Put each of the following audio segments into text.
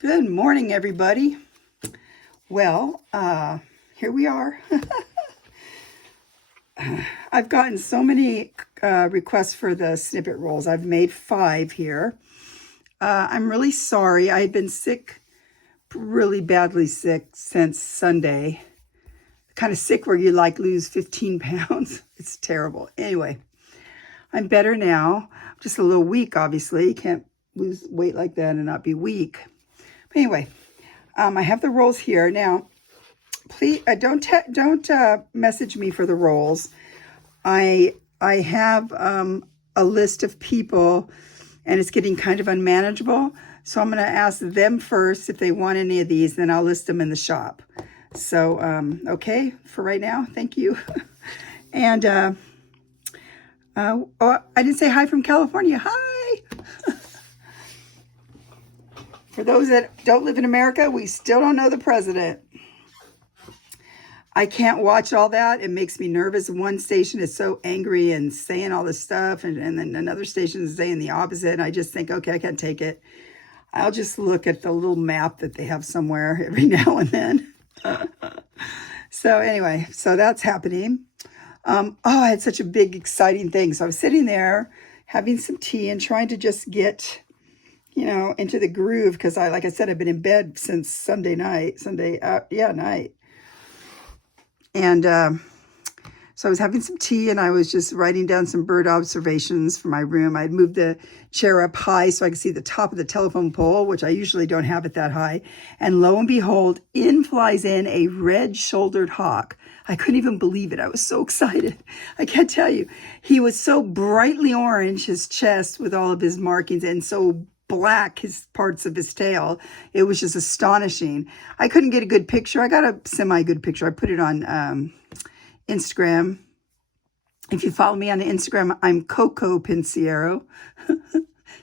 Good morning, everybody. Well, here we are. I've gotten so many requests for the snippet rolls. I've made 5 here. I'm really sorry. I had been sick, really badly sick since Sunday. Kind of sick where you like lose 15 pounds. It's terrible. Anyway, I'm better now. I'm just a little weak, obviously. You can't lose weight like that and not be weak. But anyway, I have the rolls here. Now, please don't message me for the rolls. I have a list of people, and it's getting kind of unmanageable. So I'm going to ask them first if they want any of these, then I'll list them in the shop. So, okay, for right now, thank you. And, oh, I didn't say hi from California. Hi. For those that don't live in America, we still don't know the president. I can't watch all that. It makes me nervous. One station is so angry and saying all this stuff, and then another station is saying the opposite. And I just think, okay, I can't take it. I'll just look at the little map that they have somewhere every now and then. So anyway, so that's happening. Oh, I had such a big, exciting thing. So I was sitting there having some tea and trying to just get, into the groove, because like I said, I've been in bed since Sunday night. And so I was having some tea, and I was just writing down some bird observations for my room. I'd moved the chair up high so I could see the top of the telephone pole, which I usually don't have it that high. And lo and behold, in flies in a red-shouldered hawk. I couldn't even believe it. I was so excited. I can't tell you. He was so brightly orange, his chest with all of his markings, and so black his parts of his tail. It was just astonishing. I couldn't get a good picture. I got a semi-good picture. I put it on Instagram. If you follow me on Instagram, I'm Coco Pinciero.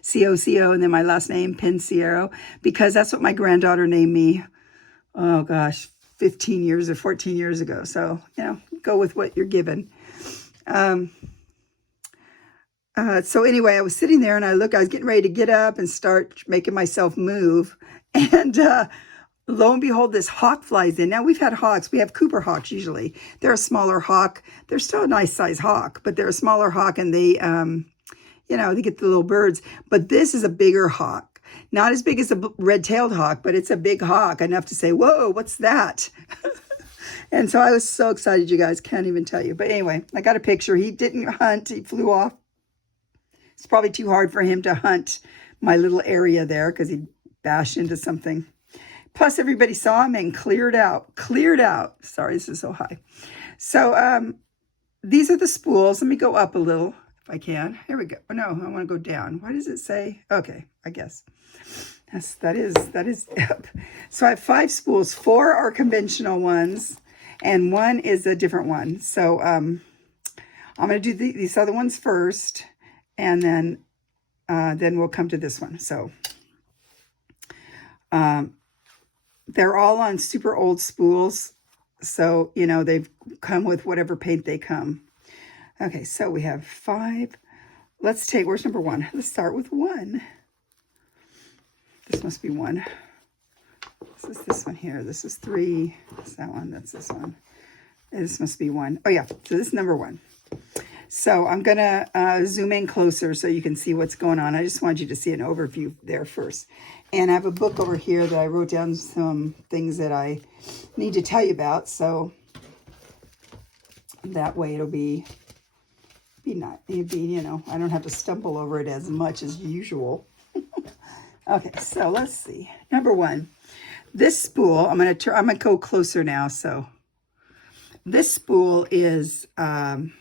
C-O-C-O, and then my last name, Pinciero, because that's what my granddaughter named me. Oh gosh, 15 years or 14 years ago. So, go with what you're given. So anyway, I was sitting there and I was getting ready to get up and start making myself move. And lo and behold, this hawk flies in. Now, we've had hawks. We have Cooper hawks usually. They're a smaller hawk. They're still a nice size hawk, but they're a smaller hawk, and they, they get the little birds. But this is a bigger hawk. Not as big as a red-tailed hawk, but it's a big hawk, enough to say, whoa, what's that? And so I was so excited, you guys, can't even tell you. But anyway, I got a picture. He didn't hunt. He flew off. It's probably too hard for him to hunt my little area there because he'd bash into something. Plus, everybody saw him and cleared out. Sorry, this is so high. So these are the spools. Let me go up a little if I can. Here we go. Oh, no, I want to go down. What does it say? Okay, I guess. That is up. So I have 5 spools. 4 are conventional ones, and 1 is a different one. So I'm going to do these other ones first. And then we'll come to this one. So they're all on super old spools. So, they've come with whatever paint they come. Okay, so we have 5. Where's number 1? Let's start with 1. This must be 1. This is this one here. This is 3. That's that one. That's this one. And this must be 1. Oh, yeah. So this is number 1. So I'm going to zoom in closer so you can see what's going on. I just want you to see an overview there first. And I have a book over here that I wrote down some things that I need to tell you about. So that way it'll be I don't have to stumble over it as much as usual. Okay, so let's see. Number 1, this spool, I'm going to go closer now. So this spool is 3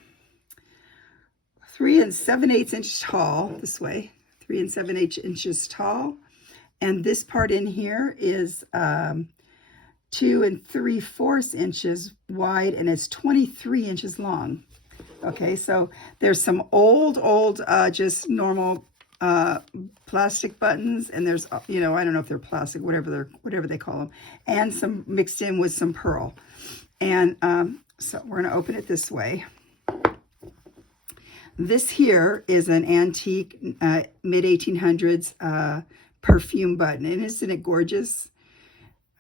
7/8 inches tall, this way, 3 7/8 inches tall. And this part in here is 2 3/4 inches wide, and it's 23 inches long. Okay, so there's some old, just normal plastic buttons, and there's, I don't know if they're plastic, whatever they call them, and some mixed in with some pearl. And so we're going to open it this way. This here is an antique mid-1800s perfume button. And isn't it gorgeous?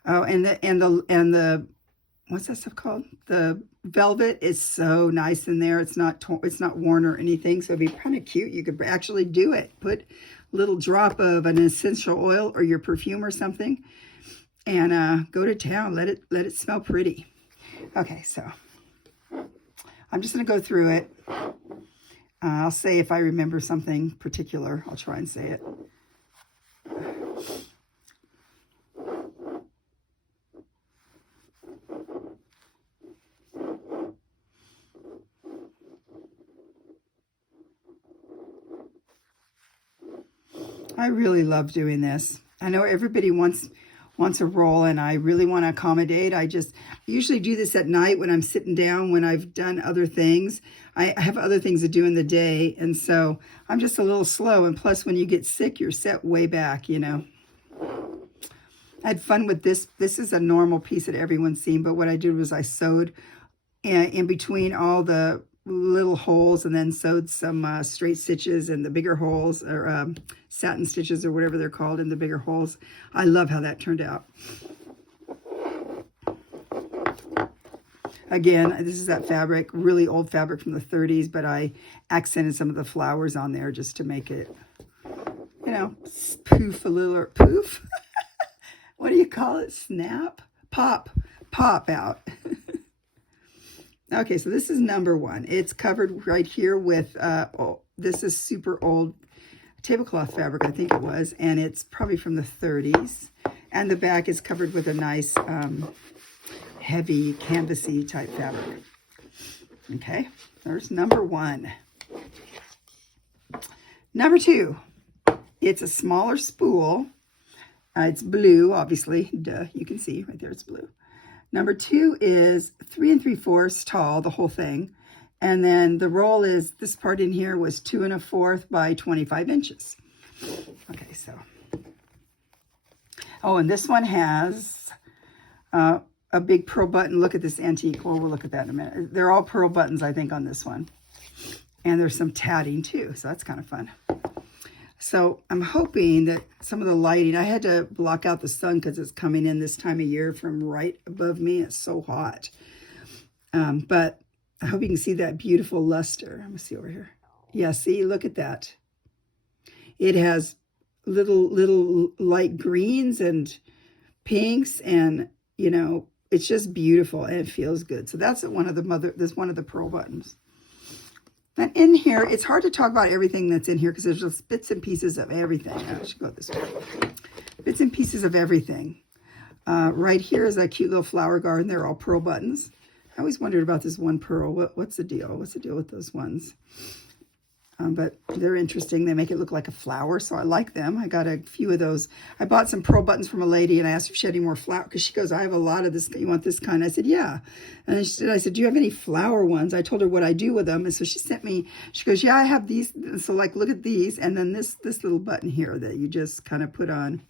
Oh, and the what's that stuff called? The velvet is so nice in there. It's not worn or anything, so it'd be kind of cute. You could actually do it. Put a little drop of an essential oil or your perfume or something, and go to town. Let it smell pretty. Okay, so I'm just gonna go through it. I'll say if I remember something particular. I'll try and say it. I really love doing this. I know everybody wants a roll, and I really want to accommodate. I usually do this at night when I'm sitting down, when I've done other things. I have other things to do in the day, and so I'm just a little slow. And plus, when you get sick, you're set way back, you know. I had fun with this. This is a normal piece that everyone's seen, but what I did was I sewed in between all the little holes, and then sewed some straight stitches in the bigger holes, or satin stitches, or whatever they're called, in the bigger holes. I love how that turned out. Again, this is that fabric, really old fabric from the 30s, but I accented some of the flowers on there just to make it, you know, poof a little, or poof. What do you call it? Snap? Pop out. Okay, so this is number 1. It's covered right here with, this is super old tablecloth fabric, I think it was, and it's probably from the 30s. And the back is covered with a nice, heavy, canvasy type fabric. Okay, there's number 1. Number 2, it's a smaller spool. It's blue, obviously. Duh, you can see right there, it's blue. Number 2 is 3 3/4 tall, the whole thing. And then the roll is, this part in here was 2 1/4 by 25 inches. Okay, so. Oh, and this one has a big pearl button. Look at this antique. Well, we'll look at that in a minute. They're all pearl buttons, I think, on this one. And there's some tatting too, so that's kind of fun. So I'm hoping that some of the lighting, I had to block out the sun because it's coming in this time of year from right above me. It's so hot. But I hope you can see that beautiful luster. Let me see over here. Yeah, see, look at that. It has little light greens and pinks, and, you know, it's just beautiful, and it feels good. So that's one of the pearl buttons. And in here, it's hard to talk about everything that's in here because there's just bits and pieces of everything. I should go this way. Bits and pieces of everything. Right here is a cute little flower garden. They're all pearl buttons. I always wondered about this one pearl. What's the deal? What's the deal with those ones? But they're interesting. They make it look like a flower, so I like them. I got a few of those. I bought some pearl buttons from a lady, and I asked her if she had any more flower, because she goes, I have a lot of this. You want this kind? I said, yeah. And I said, do you have any flower ones? I told her what I do with them, and so she sent me, she goes, yeah, I have these. So, like, look at these, and then this little button here that you just kind of put on.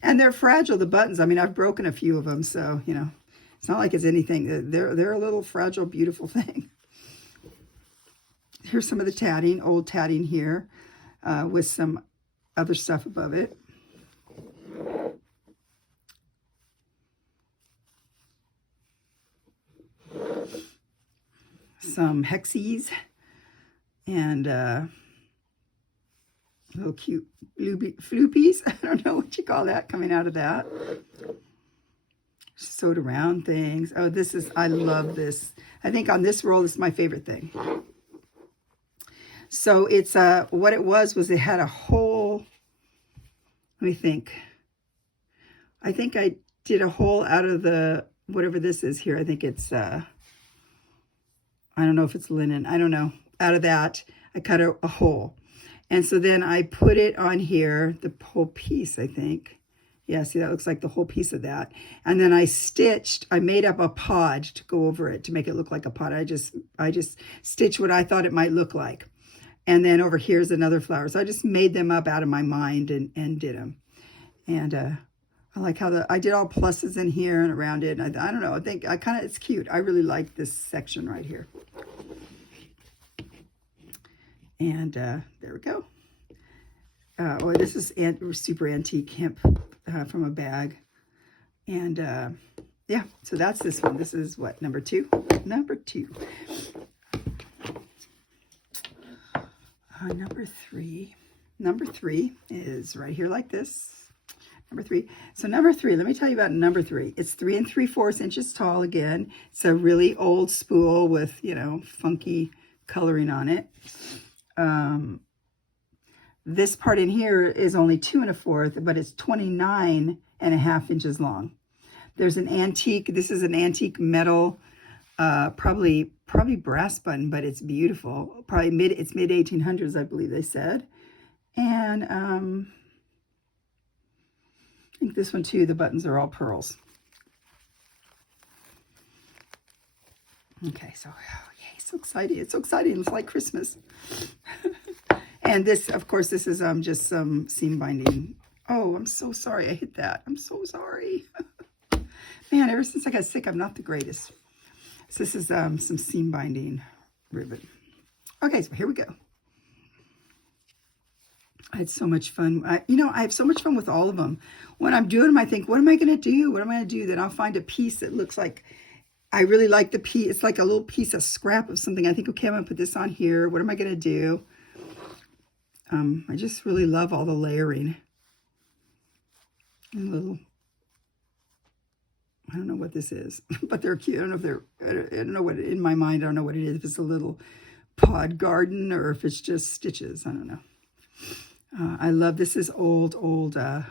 And they're fragile, the buttons. I mean, I've broken a few of them, so, you know, it's not like it's anything. They're a little fragile, beautiful thing. Here's some of the tatting, old tatting here, with some other stuff above it. Some hexies and little cute floopies. I don't know what you call that coming out of that. Sewed around things. Oh, I love this. I think on this roll, this is my favorite thing. So it's, what it was it had a hole. Let me think. I think I did a hole out of the, whatever this is here. I think it's, I don't know if it's linen. I don't know. Out of that, I cut a hole. And so then I put it on here, the whole piece, I think. Yeah, see, that looks like the whole piece of that. And then I made up a pod to go over it to make it look like a pod. I just stitched what I thought it might look like. And then over here is another flower. So I just made them up out of my mind and did them. And I like how I did all pluses in here and around it. And I don't know, I think it's cute. I really like this section right here. And there we go. oh, this is super antique hemp from a bag. And yeah, so that's this one. This is what, number 2? Number 2. Number 3. Number 3 is right here like this. Number 3. So number 3, let me tell you about number 3. It's 3 3/4 inches tall again. It's a really old spool with, you know, funky coloring on it. This part in here is only 2 1/4, but it's 29.5 inches long. There's an antique, this is an antique metal, probably brass button, but it's beautiful. It's mid 1800s, I believe they said. And I think this one too, the buttons are all pearls. Okay, so oh, yay, so exciting. It's so exciting. It's like Christmas. And this, of course, this is just some seam binding. Oh, I'm so sorry I hit that. I'm so sorry. Man, ever since I got sick, I'm not the greatest. So this is some seam binding ribbon. Okay, so here we go. I had so much fun. You know, I have so much fun with all of them. When I'm doing them, I think, what am I going to do? What am I going to do? Then I'll find a piece that looks like, I really like the piece. It's like a little piece of scrap of something. I think, okay, I'm going to put this on here. What am I going to do? I just really love all the layering. And little, I don't know what this is, but they're cute. I don't know if they're, I don't know what, in my mind, I don't know what it is. If it's a little pod garden or if it's just stitches. I don't know. I love, this is old, I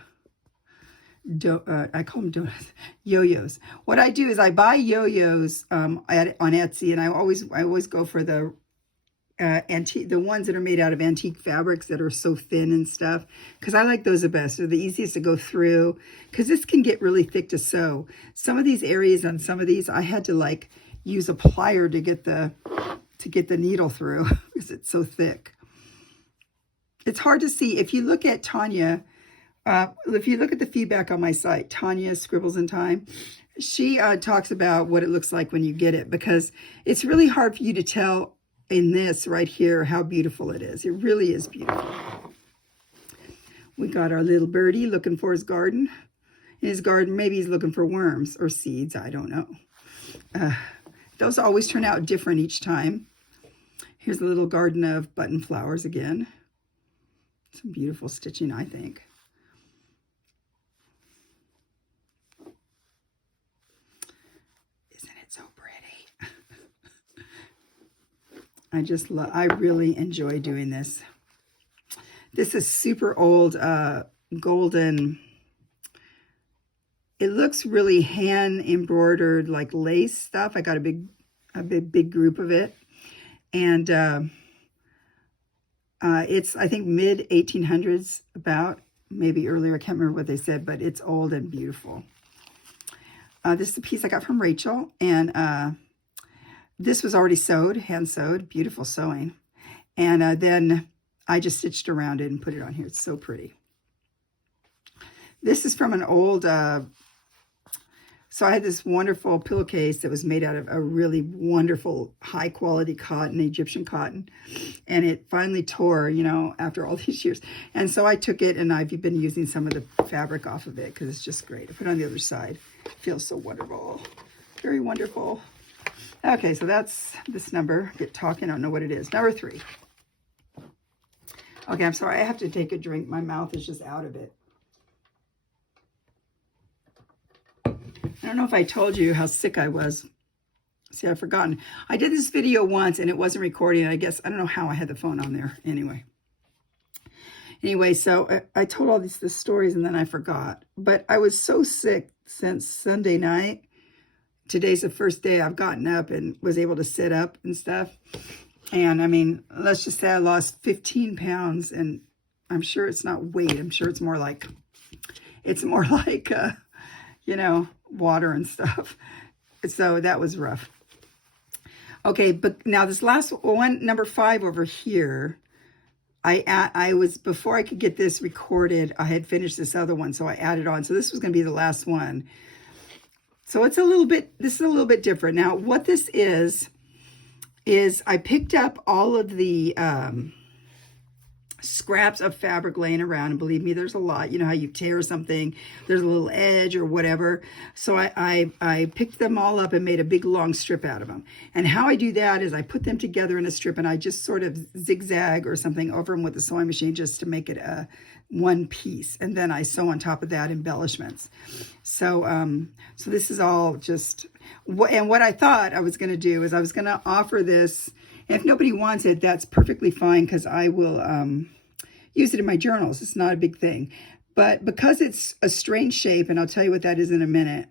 call them donuts, yo-yos. What I do is I buy yo-yos on Etsy, and I always go for the antique, the ones that are made out of antique fabrics that are so thin and stuff, because I like those the best. They're the easiest to go through, because this can get really thick to sew. Some of these areas on some of these, I had to like use a plier to get the needle through because it's so thick. It's hard to see. If you look at Tanya, if you look at the feedback on my site, Tanya Scribbles in Time, she talks about what it looks like when you get it, because it's really hard for you to tell in this right here how beautiful it is. It really is beautiful. We got our little birdie looking for his garden. In his garden, maybe he's looking for worms or seeds. I don't know. Those always turn out different each time. Here's a little garden of button flowers again. Some beautiful stitching, I think. Isn't it so pretty? I really enjoy doing this. This is super old golden. It looks really hand embroidered like lace stuff. I got a big group of it. And it's, I think, mid 1800s, about, maybe earlier. I can't remember what they said, but it's old and beautiful. This is a piece I got from Rachel, and this was already sewed, hand sewed, beautiful sewing. And then I just stitched around it and put it on here. It's so pretty. This is from an old, so I had this wonderful pillowcase that was made out of a really wonderful high quality cotton, Egyptian cotton. And it finally tore, you know, after all these years. And so I took it and I've been using some of the fabric off of it because it's just great. I put it on the other side. It feels so wonderful. Very wonderful. Okay, so that's this number. Get talking, I don't know what it is. Number 3. Okay, I'm sorry. I have to take a drink. My mouth is just out of it. I don't know if I told you how sick I was. See, I've forgotten. I did this video once and it wasn't recording. I guess, I don't know how I had the phone on there. Anyway, so I told all these stories and then I forgot. But I was so sick since Sunday night. Today's the first day I've gotten up and was able to sit up and stuff. And I mean, let's just say I lost 15 pounds, and I'm sure it's not weight. I'm sure it's more like, you know, water and stuff. So that was rough. Okay, but now this last one, number 5 over here, I was, before I could get this recorded, I had finished this other one, so I added on. So this was going to be the last one. So it's a little bit, this is a little bit different. Now, what this is I picked up all of the scraps of fabric laying around, and believe me, there's a lot. You know how you tear something, there's a little edge or whatever. So I picked them all up and made a big long strip out of them. And how I do that is I put them together in a strip, and I just sort of zigzag or something over them with the sewing machine just to make it a one piece, and then I sew on top of that embellishments. So so this is all just what I thought I was going to do is I was going to offer this. If nobody wants it, that's perfectly fine, because I will use it in my journals. It's not a big thing. But because it's a strange shape, and I'll tell you what that is in a minute,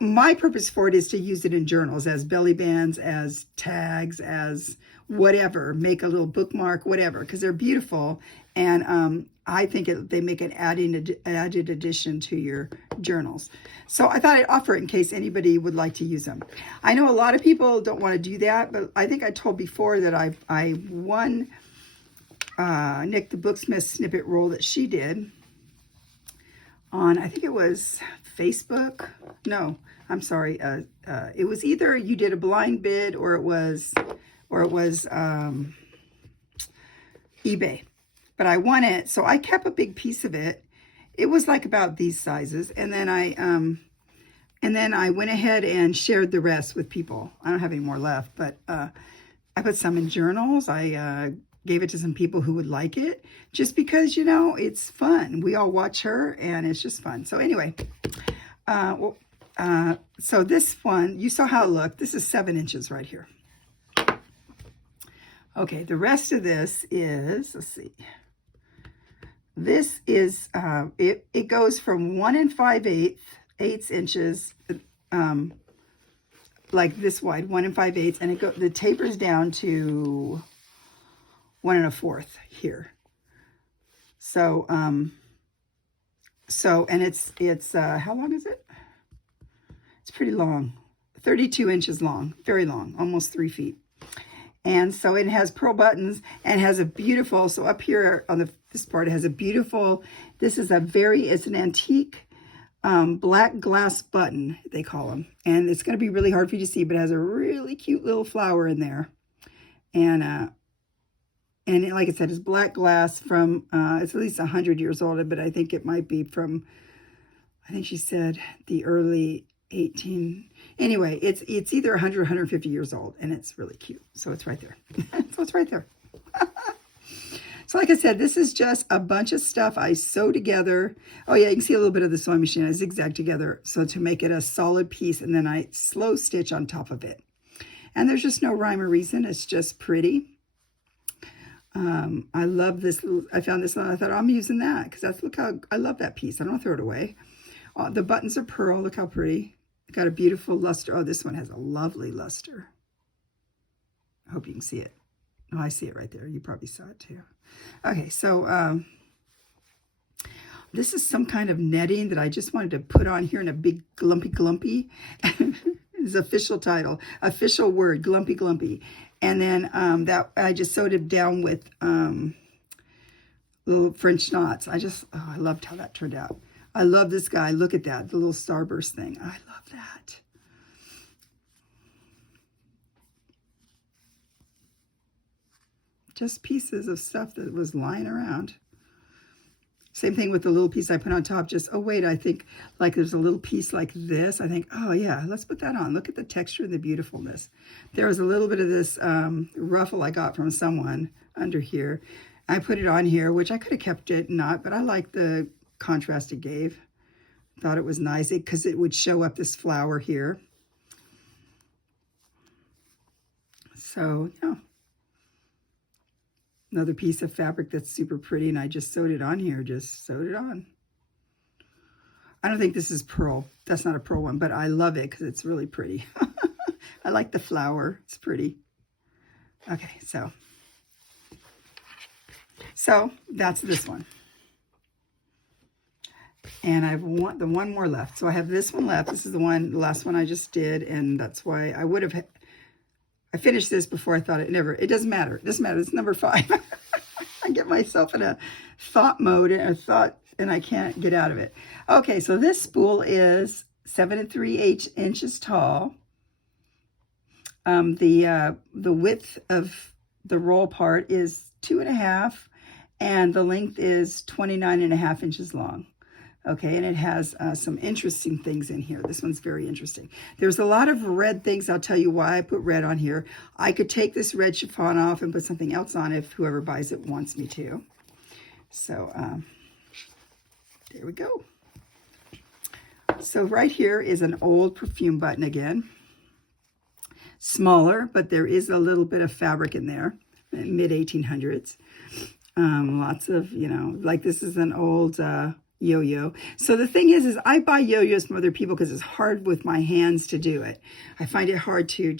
my purpose for it is to use it in journals as belly bands, as tags, as whatever, make a little bookmark, whatever, because they're beautiful. And I think they make an added addition to your journals. So I thought I'd offer it in case anybody would like to use them. I know a lot of people don't want to do that, but I think I told before that I won Nick the Booksmith snippet roll that she did on, I think it was Facebook. No, I'm sorry. It was either you did a blind bid or it was eBay. But I won it, so I kept a big piece of it. It was like about these sizes, and then I went ahead and shared the rest with people. I don't have any more left, but I put some in journals. I gave it to some people who would like it, just because, you know, it's fun. We all watch her, and it's just fun. So anyway, so this one, you saw how it looked. This is 7 inches right here. Okay, the rest of this is, let's see. This is, it goes from 1 5/8 inches, like this wide, 1 5/8, and the tapers down to 1 1/4 here. So, and it's how long is it? It's pretty long, 32 inches long, very long, almost 3 feet. And so it has pearl buttons and has a beautiful, so up here on this part, it has a beautiful, it's an antique black glass button, they call them. And it's going to be really hard for you to see, but it has a really cute little flower in there. And like I said, it's black glass from, it's at least 100 years old, but I think it might be from, I think she said the early 18, anyway, it's either 100 or 150 years old, and it's really cute. So it's right there. So it's right there. So like I said, this is just a bunch of stuff I sew together. Oh yeah, you can see a little bit of the sewing machine. I zigzag together so to make it a solid piece, and then I slow stitch on top of it. And there's just no rhyme or reason. It's just pretty. I love this. I found this one. I thought, I'm using that because look how I love that piece. I don't throw it away. The buttons are pearl. Look how pretty. Got a beautiful luster. Oh, this one has a lovely luster. I hope you can see it. Oh, I see it right there. You probably saw it too. Okay, so this is some kind of netting that I just wanted to put on here in a big glumpy. It's official title, official word, glumpy. And then that I just sewed it down with little French knots. I loved how that turned out. I love this guy. Look at that, the little starburst thing. I love that. Just pieces of stuff that was lying around. Same thing with the little piece I put on top. Oh wait, I think like there's a little piece like this. I think, oh yeah, let's put that on. Look at the texture and the beautifulness. There was a little bit of this ruffle I got from someone under here. I put it on here, which I could have kept it not, but I like the contrast it gave. Thought it was nice because it would show up this flower here. So yeah, another piece of fabric that's super pretty, and I just sewed it on here. Just sewed it on. I don't think this is pearl. That's not a pearl one, but I love it because it's really pretty. I like the flower. It's pretty. Okay, so that's this one. And I have one more left. So I have this one left. This is the last one I just did, and that's why I finished this before I thought it doesn't matter. It doesn't matter. It's number 5. I get myself in a thought mode and I can't get out of it. Okay, so this spool is 7 3/8 inches tall. The width of the roll part is 2.5, and the length is 29.5 inches long. Okay, and it has some interesting things in here. This one's very interesting. There's a lot of red things. I'll tell you why I put red on here. I could take this red chiffon off and put something else on if whoever buys it wants me to. So there we go. So right here is an old perfume button again. Smaller, but there is a little bit of fabric in there, mid-1800s. Lots of, you know, like this is an old yo-yo. So the thing is I buy yo-yos from other people because it's hard with my hands to do it. I find it hard to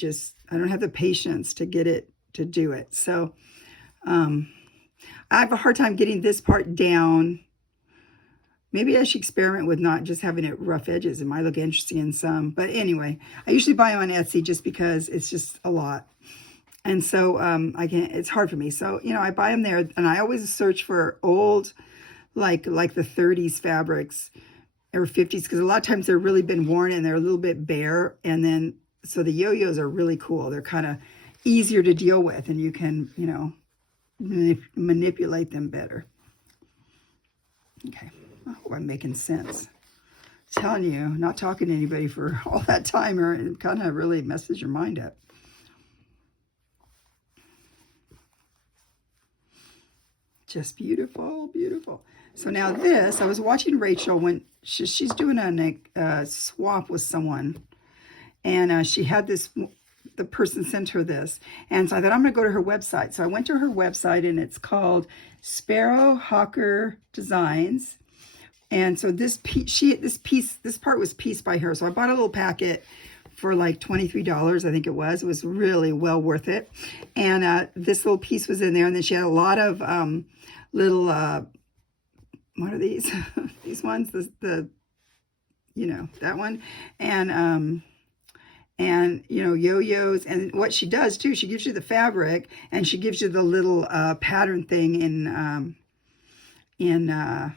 I don't have the patience to get it to do it. So I have a hard time getting this part down. Maybe I should experiment with not just having it rough edges. It might look interesting in some. But anyway, I usually buy them on Etsy just because it's just a lot. And so it's hard for me. So, you know, I buy them there. And I always search for old, like the 30s fabrics or 50s. Because a lot of times they're really been worn and they're a little bit bare. And then, so the yo-yos are really cool. They're kind of easier to deal with. And you can, you know, manipulate them better. Okay. I hope I'm making sense. I'm telling you, not talking to anybody for all that time, or it kind of really messes your mind up. Just beautiful, beautiful. So now this, I was watching Rachel when she's doing a swap with someone, and she had this, the person sent her this, and so I thought I'm going to go to her website. So I went to her website, and it's called Sparrowhawkerdesigns. And so this part was pieced by her. So I bought a little packet for like $23, I think it was. It was really well worth it. And this little piece was in there. And then she had a lot of little, what are these? These ones, the you know, that one. And you know, yo-yos. And what she does too, she gives you the fabric and she gives you the little pattern thing in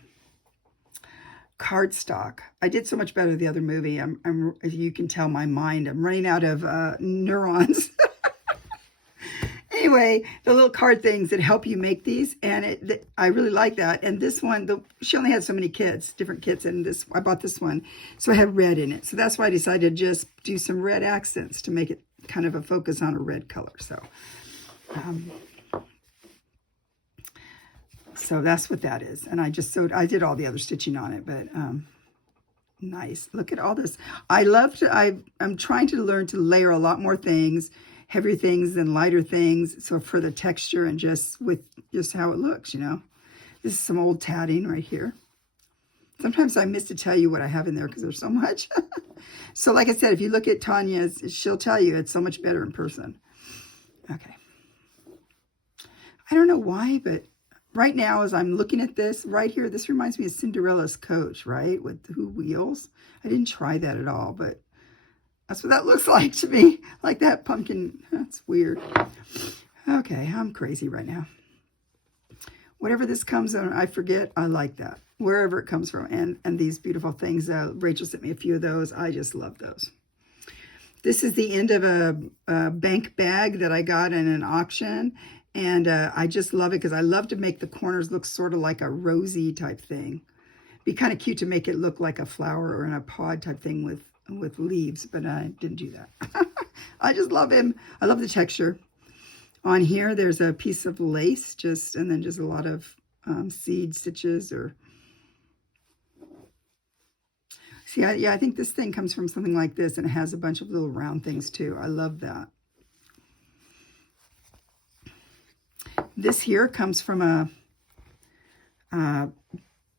cardstock. I did so much better the other movie. As you can tell, my mind, I'm running out of neurons. Anyway, the little card things that help you make these, and I really like that. And this one, she only had so many kits, different kits, and I bought this one, so I have red in it. So that's why I decided to just do some red accents to make it kind of a focus on a red color. So that's what that is. And I did all the other stitching on it, but nice. Look at all this. I'm trying to learn to layer a lot more things, heavier things than lighter things. So for the texture and just how it looks, you know. This is some old tatting right here. Sometimes I miss to tell you what I have in there because there's so much. So like I said, if you look at Tanya's, she'll tell you it's so much better in person. Okay. I don't know why, but right now, as I'm looking at this right here, this reminds me of Cinderella's coach, right? With the wheels. I didn't try that at all, but that's what that looks like to me. Like that pumpkin. That's weird. Okay, I'm crazy right now. Whatever this comes on, I forget. I like that. Wherever it comes from. And these beautiful things. Rachel sent me a few of those. I just love those. This is the end of a bank bag that I got in an auction. And I just love it because I love to make the corners look sort of like a rosy type thing. Be kind of cute to make it look like a flower or in a pod type thing with leaves, but I didn't do that. I just love him. I love the texture. On here, there's a piece of lace, and then just a lot of seed stitches. See, I think this thing comes from something like this, and it has a bunch of little round things too. I love that. This here comes from a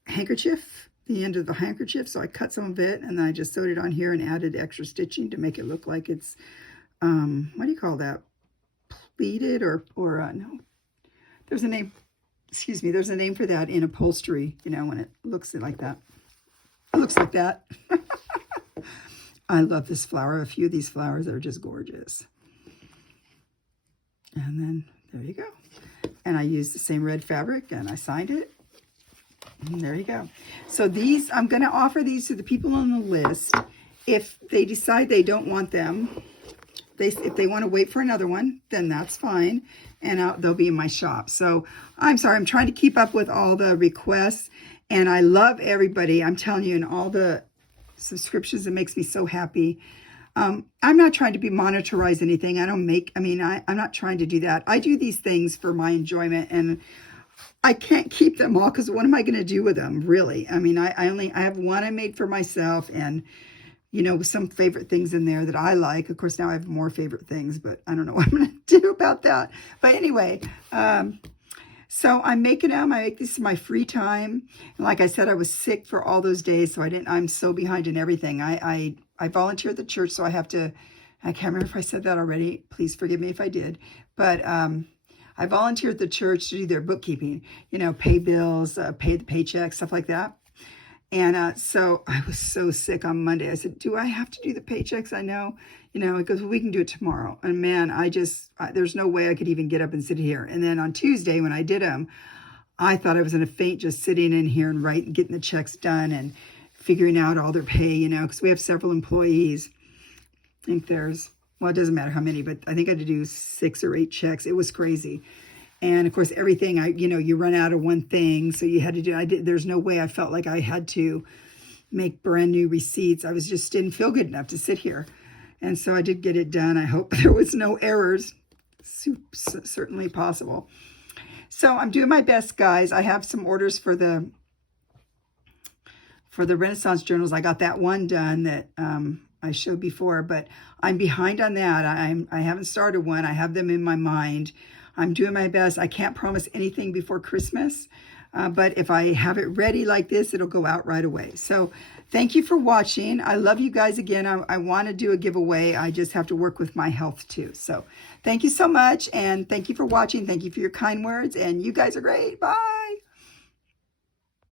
handkerchief, the end of the handkerchief. So I cut some of it and then I just sewed it on here and added extra stitching to make it look like it's, what do you call that? Pleated or no, there's a name, excuse me, there's a name for that in upholstery, you know, when it looks like that. It looks like that. I love this flower. A few of these flowers are just gorgeous. And then there you go. And I used the same red fabric and I signed it. And there you go. So these, I'm going to offer these to the people on the list. If they decide they don't want them, if they want to wait for another one, then that's fine. And they'll be in my shop. So I'm sorry, I'm trying to keep up with all the requests. And I love everybody. I'm telling you, and all the subscriptions, it makes me so happy. I'm not trying to monetize anything. I'm not trying to do that. I do these things for my enjoyment, and I can't keep them all because what am I going to do with them, really? I mean, I have one I made for myself, and you know, some favorite things in there that I like. Of course, now I have more favorite things, but I don't know what I'm going to do about that. But anyway, so I'm making them. I make this in my free time. And like I said, I was sick for all those days, so I'm so behind in everything. I volunteer at the church, so I can't remember if I said that already. Please forgive me if I did. But I volunteer at the church to do their bookkeeping, you know, pay bills, pay the paychecks, stuff like that. And so I was so sick on Monday. I said, do I have to do the paychecks? I know, you know, it goes, well, we can do it tomorrow. And man, there's no way I could even get up and sit here. And then on Tuesday when I did them, I thought I was going to faint just sitting in here and getting the checks done and figuring out all their pay, you know, because we have several employees. I think well, it doesn't matter how many, but I think I had to do 6 or 8 checks. It was crazy. And of course, everything, you run out of one thing. So you had to do, there's no way I felt like I had to make brand new receipts. I didn't feel good enough to sit here. And so I did get it done. I hope there was no errors. Certainly possible. So I'm doing my best, guys. I have some orders for the Renaissance journals. I got that one done that I showed before, but I'm behind on that. I haven't started one. I have them in my mind. I'm doing my best. I can't promise anything before Christmas, but if I have it ready like this, it'll go out right away. So thank you for watching. I love you guys again. I want to do a giveaway. I just have to work with my health too. So thank you so much, and thank you for watching. Thank you for your kind words, and you guys are great. Bye.